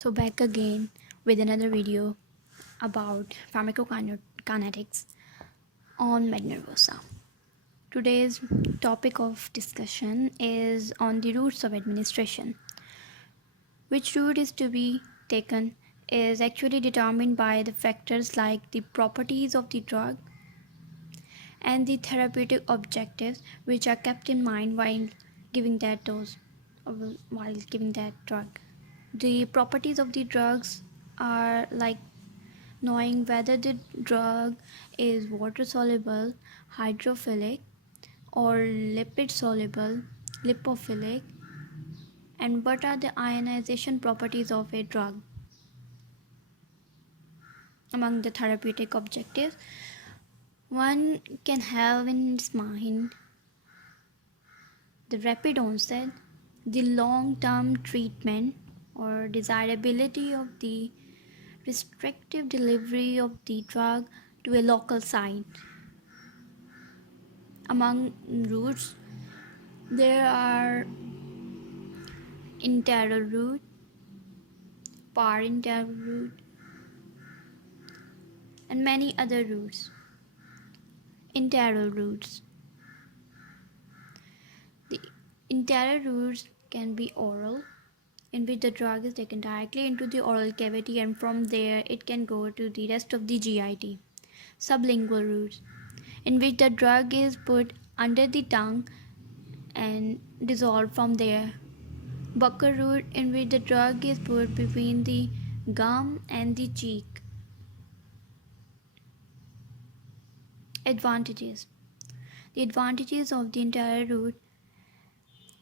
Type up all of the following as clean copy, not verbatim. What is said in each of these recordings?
So back again with another video about pharmacokinetics on med nervosa. Today's topic of discussion is on the routes of administration. Which route is to be taken is actually determined by the factors like the properties of the drug and the therapeutic objectives which are kept in mind while giving that dose or while giving that drug. The properties of the drugs are like knowing whether the drug is water soluble, hydrophilic, or lipid soluble, lipophilic, and what are the ionization properties of a drug. Among the therapeutic objectives, one can have in its mind the rapid onset, the long term treatment, or desirability of the restrictive delivery of the drug to a local site. Among routes, there are enteral route, parenteral route, and many other routes. Enteral routes. The enteral routes can be oral, in which the drug is taken directly into the oral cavity and from there it can go to the rest of the GIT. Sublingual routes, in which the drug is put under the tongue and dissolved from there. Buccal route, in which the drug is put between the gum and the cheek. Advantages. The advantages of the entire route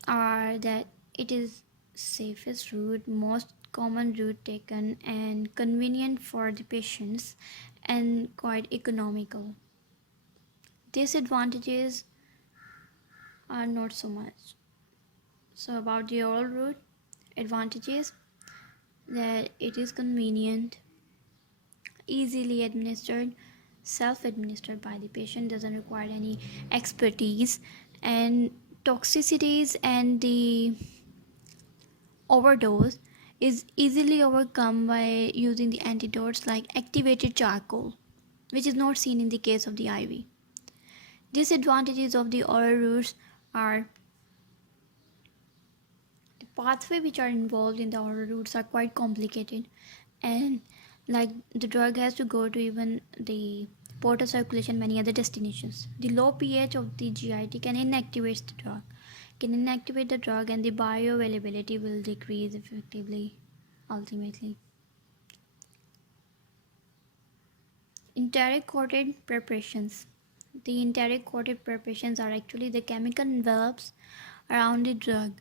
are that it is safest route, most common route taken, and convenient for the patients and quite economical. Disadvantages are not so much. So about the oral route, advantages that it is convenient, easily administered, self-administered by the patient, doesn't require any expertise, and toxicities and the overdose is easily overcome by using the antidotes like activated charcoal, which is not seen in the case of the IV. Disadvantages of the oral routes are the pathway which are involved in the oral routes are quite complicated, and like the drug has to go to even the port of circulation, many other destinations. The low pH of the GIT can inactivate the drug and the bioavailability will decrease effectively ultimately. Enteric coated preparations. The enteric coated preparations are actually the chemical envelopes around the drug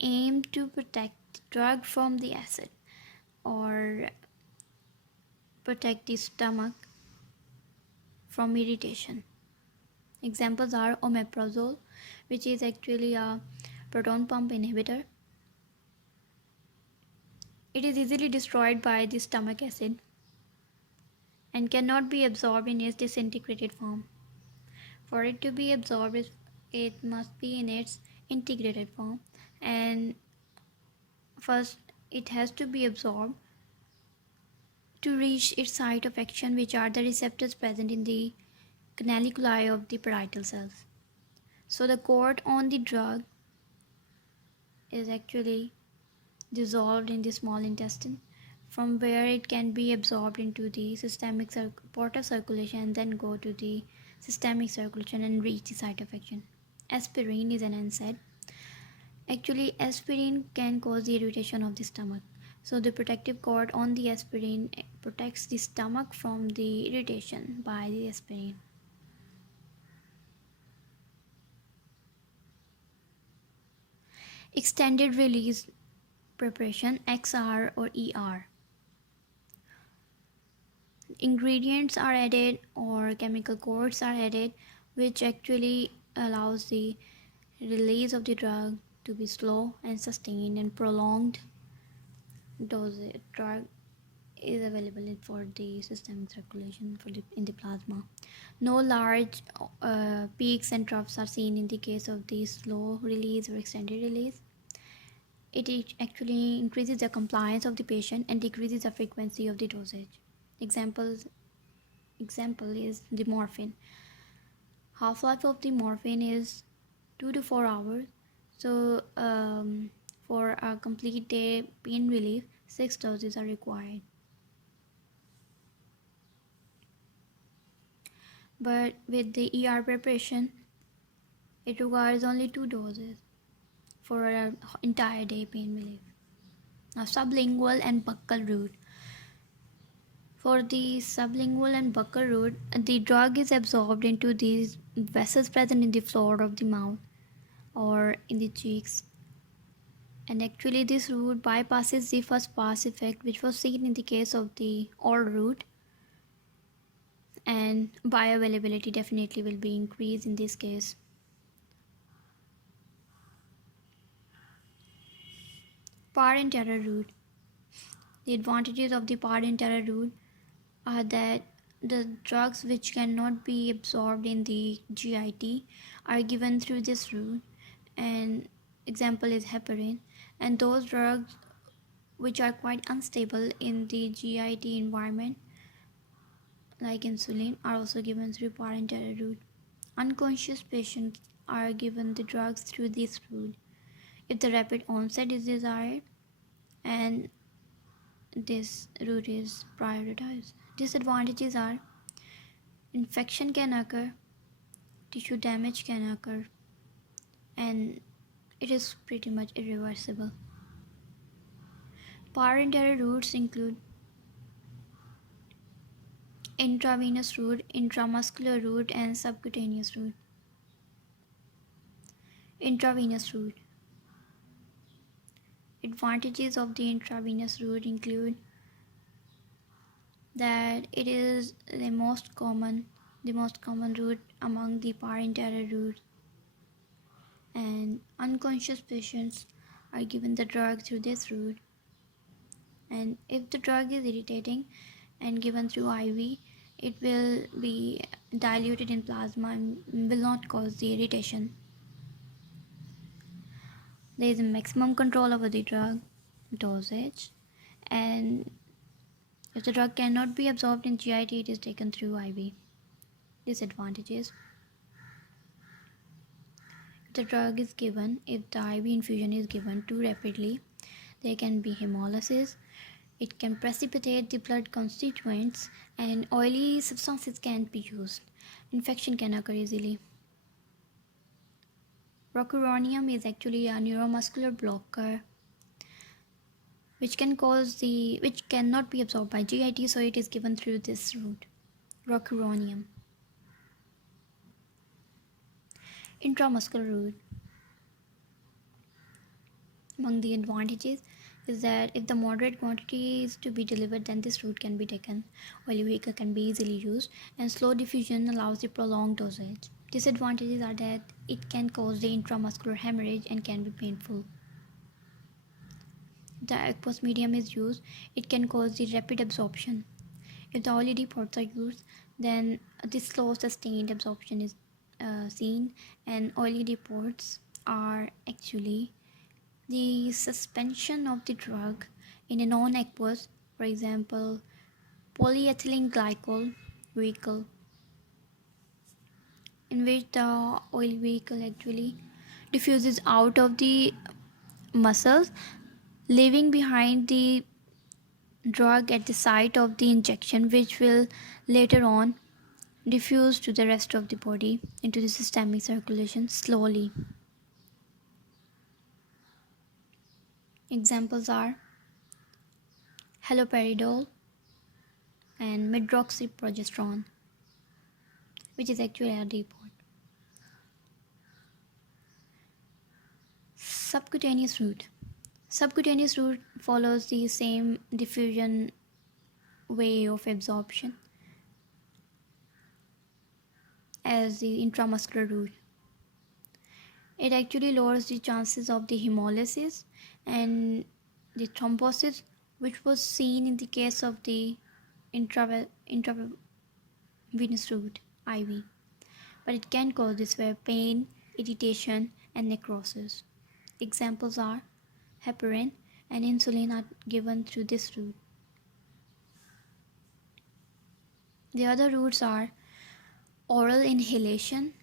aimed to protect the drug from the acid or protect the stomach from irritation. Examples are omeprazole, which is actually a proton pump inhibitor. It is easily destroyed by the stomach acid and cannot be absorbed in its disintegrated form. For it to be absorbed, it must be in its integrated form, and first it has to be absorbed to reach its site of action, which are the receptors present in the canaliculi of the parietal cells. So the coat on the drug is actually dissolved in the small intestine, from where it can be absorbed into the systemic portal circulation and then go to the systemic circulation and reach the site of action. Aspirin is an NSAID. Actually, aspirin can cause the irritation of the stomach. So the protective coat on the aspirin protects the stomach from the irritation by the aspirin. Extended release preparation, XR or ER. Ingredients are added or chemical coats are added, which actually allows the release of the drug to be slow and sustained and prolonged. Dosage drug is available for the systemic circulation in the plasma. No large peaks and troughs are seen in the case of the slow release or extended release. it actually increases the compliance of the patient and decreases the frequency of the dosage. Example is the morphine. Half-life of the morphine is 2 to 4 hours. So for a complete day pain relief, 6 doses are required. But with the ER preparation, it requires only 2 doses for an entire day pain relief. Now, sublingual and buccal route. For the sublingual and buccal route, the drug is absorbed into these vessels present in the floor of the mouth or in the cheeks. And actually this route bypasses the first pass effect, which was seen in the case of the oral route, and bioavailability definitely will be increased in this case. Parenteral route. The advantages of the parenteral route are that the drugs which cannot be absorbed in the GIT are given through this route, and example is heparin, and those drugs which are quite unstable in the GIT environment like insulin are also given through parenteral route. Unconscious patients are given the drugs through this route if the rapid onset is desired, and this route is prioritized. Disadvantages are infection can occur, tissue damage can occur, and it is pretty much irreversible. Parenteral routes include intravenous route, intramuscular route, and subcutaneous route. Intravenous route. Advantages of the intravenous route include that it is the most common route among the parenteral routes, and unconscious patients are given the drug through this route, and if the drug is irritating and given through IV, it will be diluted in plasma and will not cause the irritation. There is a maximum control over the drug dosage, and if the drug cannot be absorbed in GIT, it is taken through IV. Disadvantages: if the drug is given, if the IV infusion is given too rapidly, there can be hemolysis. It can precipitate the blood constituents, and oily substances can't be used. Infection can occur easily. Rocuronium is actually a neuromuscular blocker which cannot be absorbed by GIT, so it is given through this route. Rocuronium. Intramuscular route. Among the advantages is that if the moderate quantity is to be delivered, then this route can be taken. Oily vehicle can be easily used, and slow diffusion allows the prolonged dosage. Disadvantages are that it can cause the intramuscular hemorrhage and can be painful. If the aqueous medium is used, it can cause the rapid absorption. If the oily depots are used, then this slow sustained absorption is seen, and oily depots are actually the suspension of the drug in a non-aqueous, for example, polyethylene glycol vehicle, in which the oil vehicle actually diffuses out of the muscles, leaving behind the drug at the site of the injection, which will later on diffuse to the rest of the body into the systemic circulation slowly. Examples are haloperidol and medroxyprogesterone, which is actually a depot. Subcutaneous route. Subcutaneous route follows the same diffusion way of absorption as the intramuscular route. It actually lowers the chances of the hemolysis and the thrombosis, which was seen in the case of the intravenous route IV, but it can cause this where pain, irritation, and necrosis. Examples are heparin, and insulin are given through this route. The other routes are oral inhalation,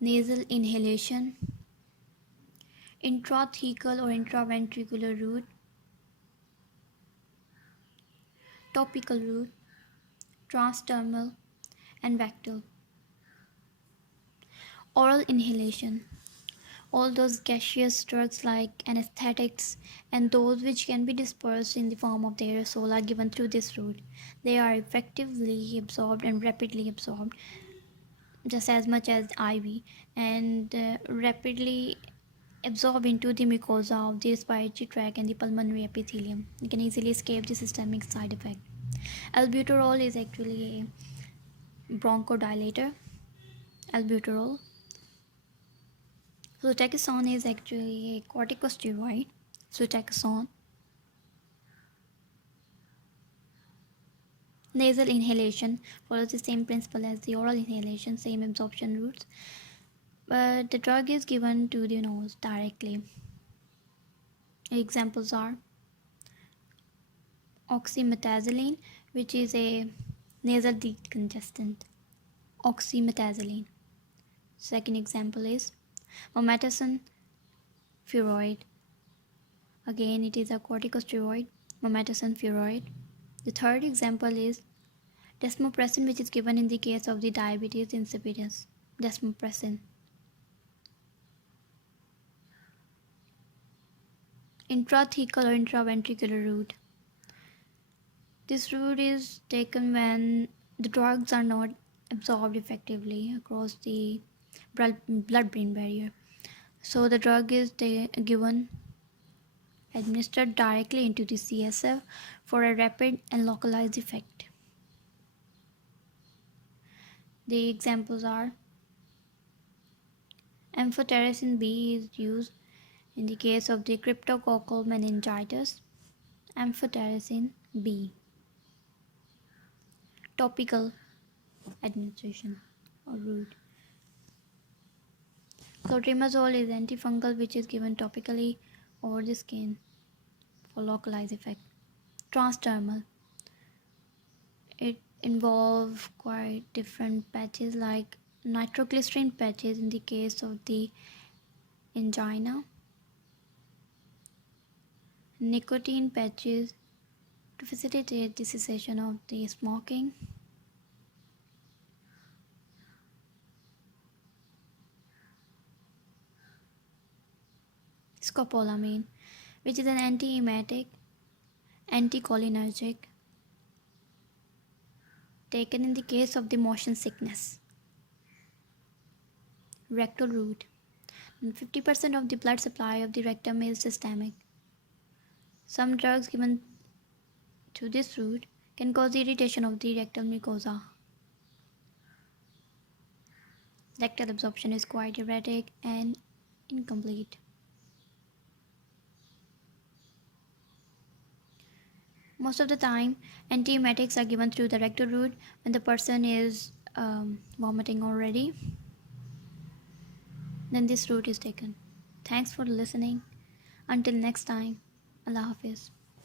nasal inhalation, intrathecal or intraventricular route, topical route, transdermal, and rectal. Oral inhalation. All those gaseous drugs like anesthetics and those which can be dispersed in the form of the aerosol are given through this route. They are effectively absorbed and rapidly absorbed, just as much as IV, and rapidly absorb into the mucosa of the respiratory tract and the pulmonary epithelium. You can easily escape the systemic side effect. Albuterol is actually a bronchodilator. Albuterol. Fluticasone is actually a corticosteroid. Fluticasone. Nasal inhalation follows the same principle as the oral inhalation, same absorption routes, but the drug is given to the nose directly. Examples are oxymetazoline, which is a nasal decongestant. Oxymetazoline. Second example is mometasone furoate. Again, it is a corticosteroid, mometasone furoate. The third example is desmopressin, which is given in the case of the diabetes insipidus. Desmopressin. Intrathecal or intraventricular route. This route is taken when the drugs are not absorbed effectively across the blood-brain barrier. So the drug is given, administered directly into the CSF for a rapid and localized effect. The examples are amphotericin B is used in the case of the cryptococcal meningitis. Amphotericin B. Topical administration or route. Clotrimazole is antifungal, which is given topically over the skin for localized effect. Transdermal. It involves quite different patches like nitroglycerin patches in the case of the angina, nicotine patches to facilitate the cessation of the smoking, scopolamine, which is an antiemetic, anticholinergic, taken in the case of the motion sickness. Rectal route. 50% of the blood supply of the rectum is systemic. Some drugs given to this route can cause irritation of the rectal mucosa. Rectal absorption is quite erratic and incomplete. Most of the time, antiemetics are given through the rectal route when the person is vomiting already. Then this route is taken. Thanks for listening. Until next time, Allah Hafiz.